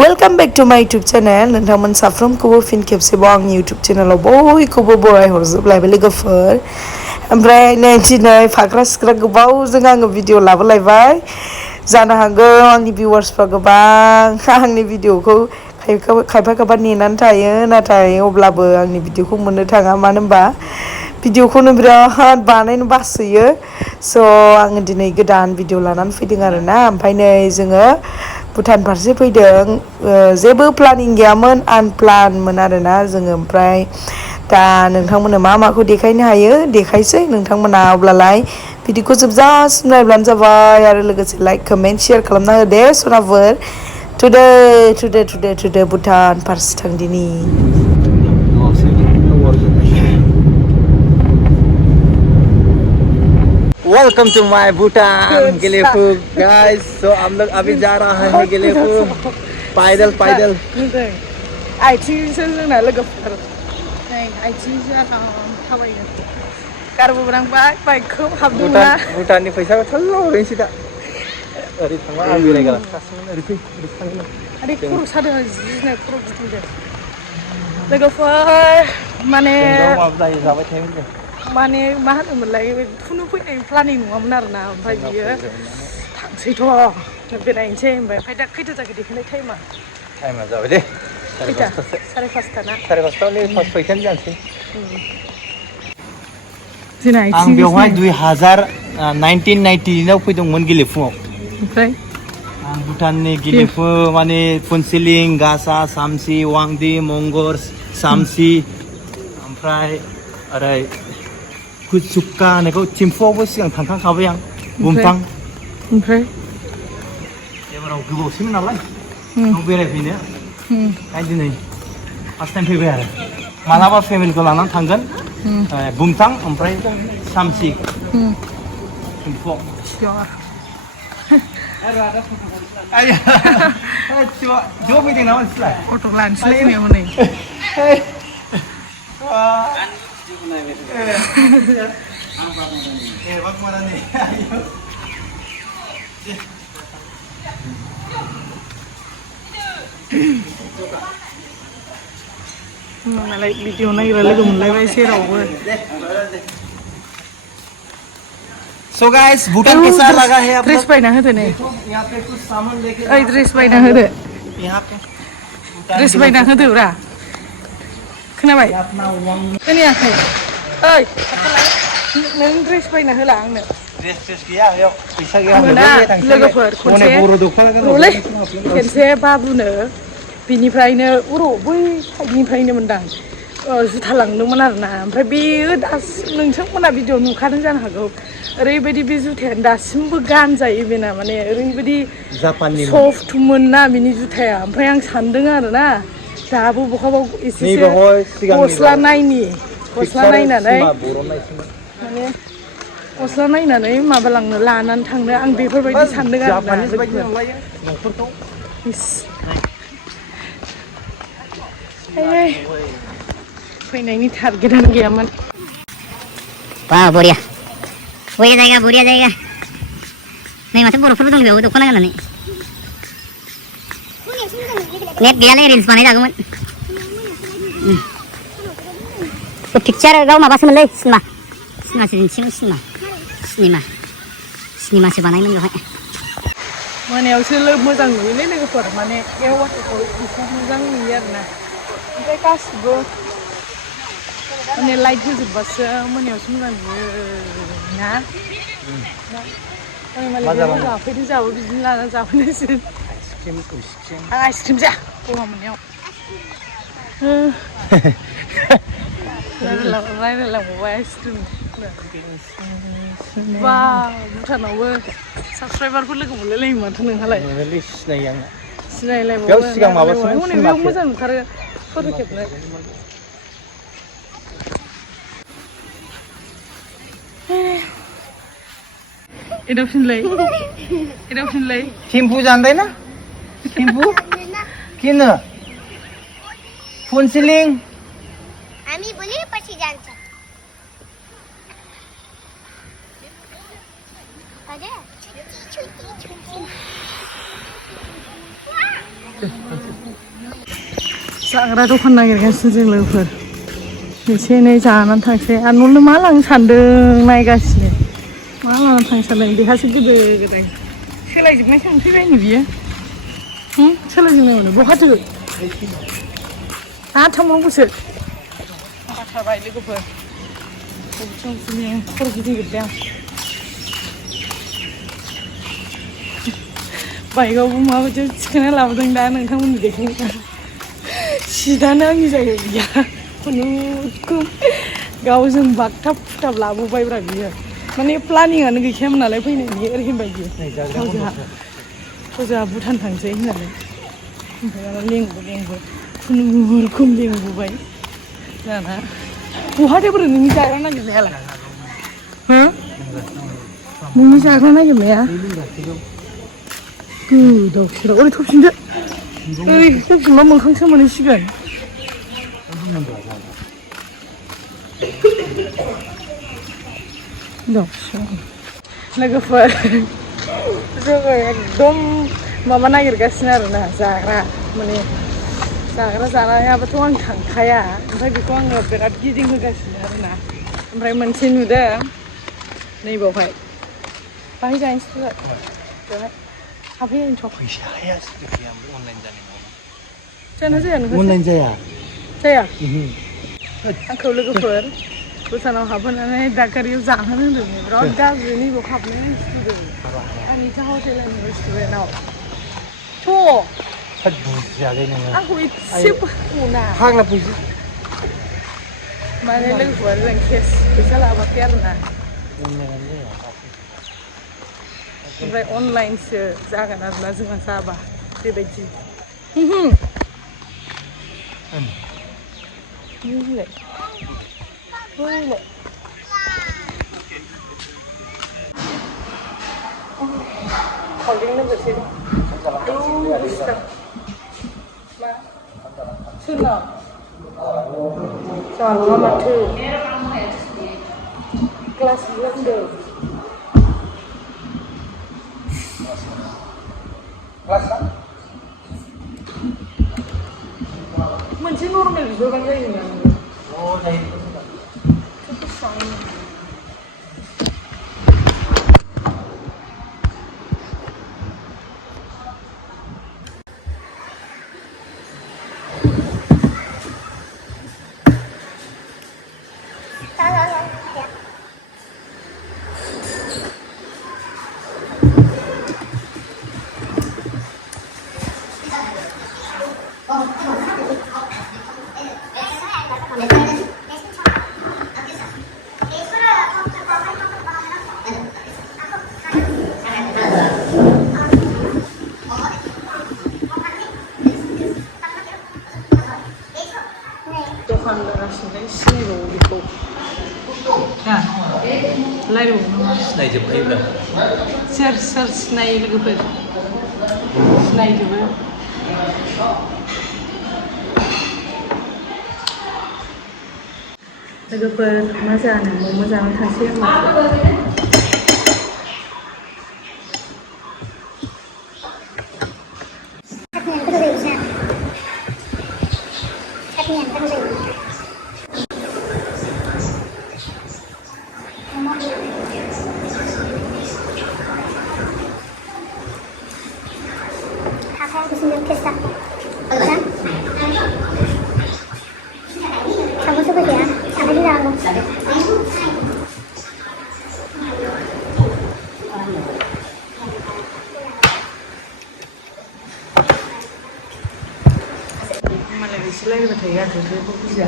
Welcome back to my YouTube channel. नोंथांमोन साफ्रोमखौबो फिन खेबसेबाव आंनि YouTube चेनेलाव बयखौबो बरायहरजोबलायबाय लोगोफोर। ओमफ्राय नै दिनै फाख्रा सिख्रा गोबावजों आङो भिडिअ लाबोलायबाय। जानो हागौ आंनि भिउवार्सफ्रा गोबां आंनि भिडिअखौ खायफा नेनानै थायो, नाथाय अब्लाबो आंनि भिडिअखौ मोननो थाङा, मानो होनबा भिडिअखौनो बिराद बानायनो बासोयो। स' आङो दिनै गोदान भिडिअ लानानै फैदों आरोना। ओमफ्राय नै जोङो भुटान फारसे फैदों। जेबो प्लानिं गैयामोन, आनप्लानमोन आरोना जोङो। ओमफ्राय दा नोंथांमोननो मा माखौ देखायनो हायो देखायसै नोंथांमोना। अब्लालाय भिडिअखौ जोबजासिम नायब्लानो जाबाय आरो लोगोसे लाइक कमेन्ट शेयार खालामना होदे सनाफोर। टुडे भुटान फारसे थांदिनि। वेलकम टू माय भूटान गेलेफु गाइस। सो हम लोग अभी जा रहा है गेलेफु पैदल आथिंजों जोंना लोगोफोर नै आथिंजों थाबायो। गारबोनांबाय बाइकखौ हाबदोंना। भुटाननि फैसाखौ थल्ल' ओरैनोसै दा। ओरै थांबा आं बेरायगोन ओरै फै थांगोन। आरे खर' सादों जिनो खर' गिदिंदों लोगोफोर। माने जाबाय थायोमोन माने मा होनोमोनलाय, खुनु फैनाय प्लानिं नङामोन आरोना। ओमफ्राय बियो थांसैथ' बेरायनोसै होनबाय। ओमफ्राय दा खैथा जाखो देखायनाय टाइमा जाबाय दे साराय पासथा ना? साराय पासथायावनो फार्स्ट सयथायानो जानोसै। आं बेवहाय 1999 फैदोंमोन गेलेफुआव। ओमफ्राय आं भुटाननि गेलेफु माने फुनसिलिं, गासा, सामसि, वांदी, मंगर, सामसि, ओमफ्राय ओरै कुचुक्का होननायखौ थिम्फुआवबो सिगां थांखांखाबाय आं। बुमथां। ओमफ्राय एबाराव गोबावसैमोन नालाय बेरायफैनो, ओमफ्राय दिनै फार्स्ट टाइम फैबाय आरो। मालाबा फेमिलिखौ लानानै थांगोन बुमथां ओमफ्राय सामसि थिम्फुआव। ज' फैदों नामा नोंसोरलाय? अट' लानोसैलाय हनै। मालाय भिडिअ नायग्रा लोगो मोनलायबाय जेरावबो। So guys, भूटान कैसा लगा है आप लोग? ड्रेस बायना होदो ने। यहाँ पे कुछ सामान लेके ओइ ड्रेस बायना होदो। यहाँ पे ड्रेस बायना होदोब्रा। खोनाबाय? खोनायाखै? ओइ नों ड्रेस बायना होला आंनो। ड्रेस गैया बेयाव फैसा गैया। मोना लोगोफोर खनसे बाबुनो बिनिफ्रायनो बै साइडनिफ्रायनो मोनदां जुथा लांदोंमोन आरोना। ओमफ्राय बेयो दासिम नोंथांमोना भिडिअ नुखादों जानो हागौ। ओरैबायदि बे जुथायानो दासिमबो गानजायो बेना, माने ओरैबायदि सफ्टमोन ना बिनि जुथाया। ओमफ्राय आं सानदों आरोना दाबो बहाबा एसेसो गस्ला नायनानै माने गस्ला नायनानै माबालांनो लानानै थांनो आं बेफोरबायदि सानदों आरोना लोगोफोर। फैनायनि टारगेटआनो गैयामोन। वाह बढ़िया बढ़िया जायगा नै माथो बर'फोरबो दं बेयाव दख'ना गाननानै। नेट गैयालै रिल्स बानाय जागौमोन। पिक्चार गाव माबासोमोनलै सिनेमासो दिन्थियोमोन। सिनेमासो बानायोमोन बेवहाय। मोनायावसो मोजां नुयोलै लोगोफोर, माने एयार वाटारखौ एसे मोजां नुयो आरोना। ओमफ्राय गासिबो माने लाइट होजोबबासो मोनायावसो मोजां नुयो ना। जाफैदो जोंहाबो बिदिनो लाना जाफैनांसिगोन। आं आइसक्रिम जाया गगा मोननायाव। रायलायलांबावबाय आइसक्रिम। बा भुटानावबो साबसक्राइबारफोर लोगो मोनलायलायो माथो नोंहालाय? सिनायलायबावो। हनै बेयाव मोजां नुथारो फट' खेबनो। एदावफिनलाय थिम्फू जान्दैन? थिम्फू किन? फुनसिलिङ हामी भोलि पछि जान्छ। जाग्रा दखान नागिरगासिनो जों लोगोफोर एसे एनै जानानै थांसै आरो न'नो मा लांनो सानदों नायगासिनो मा लानानै थांनो सानदों बेहासो गोदो गोदाय सोलायजोबनाय थांफैबायनो बियो सोलायजोबनाय मोनो बहाथो आरो थांबावनांगौसो बाखाबाय लोगोफोर बबेथिं खर' गिदिंजोबबाय आं बाइकआवबो माबायदि थिखोना लाबोदों दा नोंथांमोननि देखायनो सिदानो आंनि जायगायाव गैया खुनुरुखुम गावजों बागथाब फुथाब लाबोबायब्रा बियो माने प्लानिंआनो गैखायामोन नालाय फैनायनि ओरैबायदि जोंहा भुटान थांसै होननानै ओमफ्राय आरो लेंबो खुनुरुखुम लेंबोबाय जाना बहाथो बोरै नोंनि जाग्रा नागिरनायालाय नोंनि जाग्रा नागिरनाया गोदाव सोराव ओरै थफिनदो ओरै थफिनबा मोखांसो मोनहैसिगोन लोगोफोर जोङो एकदम माबा नागिरगासिनो आरोना जाग्रा माने जाग्रा जानायाबोथ' आं थांखाया ओमफ्राय बेखौ आङो बिराद गिदिंहोगासिनो आरोना ओमफ्राय मोनसे नुदों नैबावहाय बाहाय जाहैनोसै बेवहाय हाबहैनायनोथ' जाना जाया नोंहा अनलाइन जाया आंखौ लोगोफोर भुटानाव हाबहोनानै दादगारियाव जाहोनो होनदों बिराद गाज्रि नैबाव हाबनो लुगैदों आनिथा हटेल एन्ड रेस्टुरेन्टआव बुजियालै नोङो आंखौ एसेबो मोना फाग्ला फैसा माने लोगोफोर जों केस फैसा लाबोयाखै आरोना ओमफ्राय अनलाइनसो जागोन आरोना जोंहा जाबा बेबायदि Holding number sih. Sudah. Soalnya mati. Kelas blender. Kelas? Masih normal juga kan kayak gini. Oh, jadi. Cukup sama. सिनायजोबखायोब्रा सोर सिनायो लोगोफोर सिनायजोबो लोगोफोर मा जानो मम' जानो थांसै होनबा Kamu suka ya? Aku juga aku. malah disilai betul ya terus itu bisa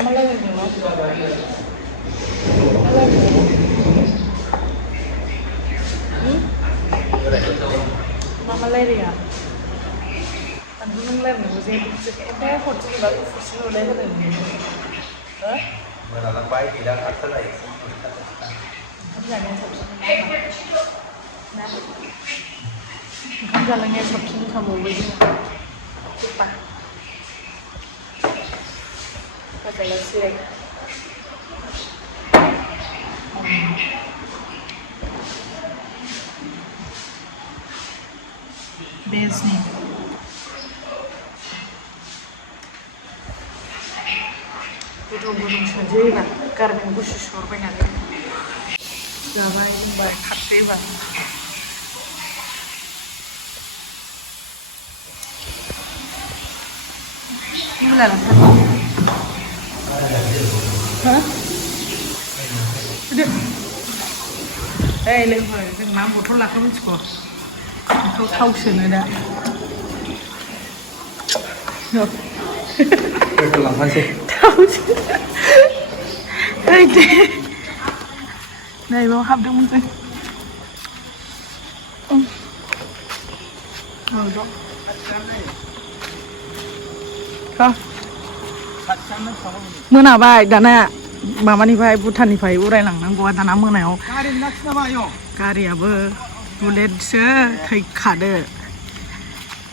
malah ini loh mama lari ya Tangdwngmwn musim kayak foto di bawah fusil oleh ini Menalang baik tidak asal lagi kan jalannya sabtu kamu begini lupa pada lagi base nih जौ गुदुं सोनोसै एबार गारमायाव गुसु सहरबाय नालाय जाबाय लोंबाय खारसै एबार मुला लांफा ha đây lên rồi đừng mang một thốt lạc không của thâu thâu sườn này đã được làm ăn gì thâu đây đây bao hấp được không chứ rồi đó không mưa nào bài đàn à माबानिफ्राय भुटाननिफ्राय उरायलांनांगौ दाना मोनायाव गारियाबो बुलेटसो थैखादो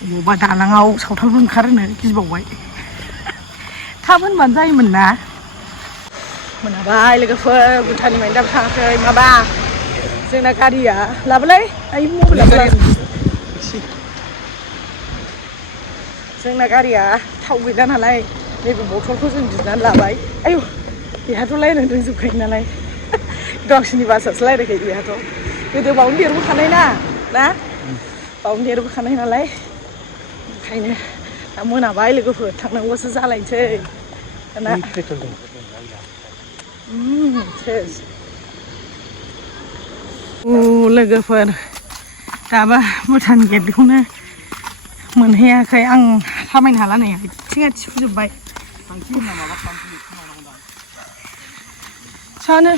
बबेबा दालाङाव सावथाल ओंखारोनो गिबावबाय थाब होनबानो जायोमोन ना मोनाबाय लोगोफोर भुटाननिफ्रायनो दाबो थाङाखै माबा जोंना गारिया लाबोलै आइ मबाइलाबो जोंना गारिया थाव गैला नालाय नैबे बथलखौ जों दिहुननानै लाबाय आयु बेहाथ' रायज्लायनो रोंजोबखायो नालाय गावसिनि भाषासो रायज्लायखायो बेहाथ' गोदो बावनो देरबोखानाय ना बावनो देरबोखानाय नालाय ओंखायनो दा मोनाबाय लोगोफोर थांनांगौसो जालायनोसै दाना लोगोफोर दाबा भुटान गेटखौनो मोनहैयाखै आं थाबायनो हाला नै आथिङा थिफुजोब्बाय सानो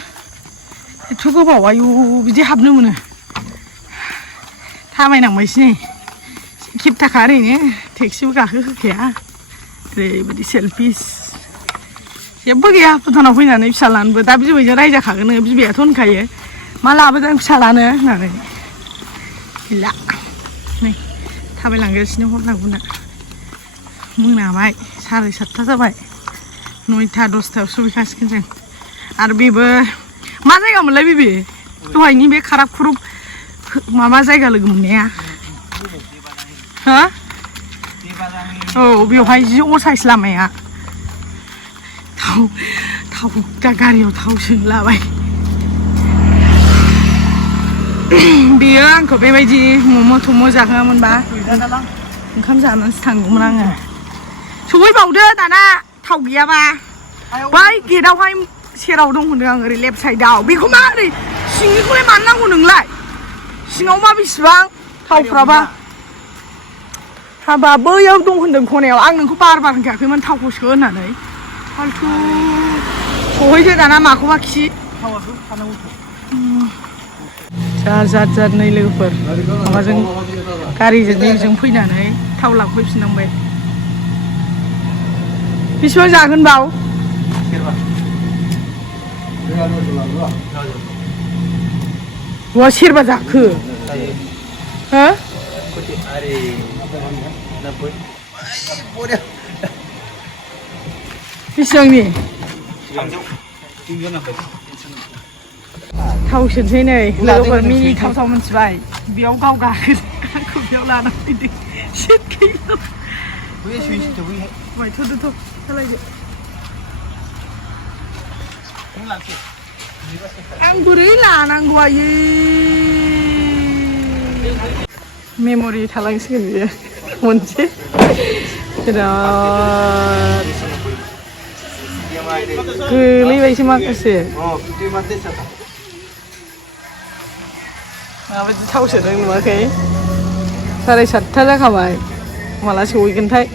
एथ' गोबाव आयु बिदि हाबनो मोनो थाबायनांबायसो नै खेब थाखा ओरैनो टेक्सिबो गाखोहोखाया ओरैबायदि सेल्फिस जेबो गैया भुटानाव फैनानै फिसालानोबो दा बिबैजों रायजाखागोन बिबैयाथ' होनखायो मा लाबोदों फिसालानो होननानै गैला नै थाबायलांगासिनो हरनांगौना मोनाबाय 7:30 जाबाय 9टा 10टायाव सहैखासिगोन जों आरो बेबो मा जायगा मोनलाय बेबे दहायनि बे खाराब खुरुब माबा जायगा लोगो मोननाया हो औ बेवहाय जि असाइस लामाया थाव दा गारियाव थाव सोलाबाय बेयो आंखौ बेबायदि मम' थम' जाहोआमोनबा ओंखाम जानानैसो थांगौमोन आङो सहैबावदो दाना थाव गैयाबा बै गेटआवहाय सेराव दं होनदों आं ओरै लेफ्ट साइडआव बेखौ मा ओरै सिंनिखौलाय मानो नांगौ नोंलाय सिङाव मा बेसेबां थावफ्राबा हाबा बैयाव दं होनदों खनायाव आं नोंखौ बार होनखायाखैमोन थावखौ सो होननानै फालथु सहैदो दाना माखौबा खि जात नै लोगोफोर माबाजों गारिजों नैजों फैनानै थाव लांफैफिननांबाय बेसेबां जागोन बाव वा सेरबा जाखो हो बेसेबांनि थाव सोनोसै नै लोगोफोर मिनि थाव मोनथिबाय बेयाव गाव गाखोदों आंखौ बेयाव लाना फैदों सिट गैला थ'दो सालायदो आं बोरै लानांगौ आयै मेम'रि थालांसिगोन बियो मोनसे बिराद गोलैबायसो माखासे माबायदि थाव सोदों नुवाखै 7:30 जाखाबाय माला सहैगोनथाय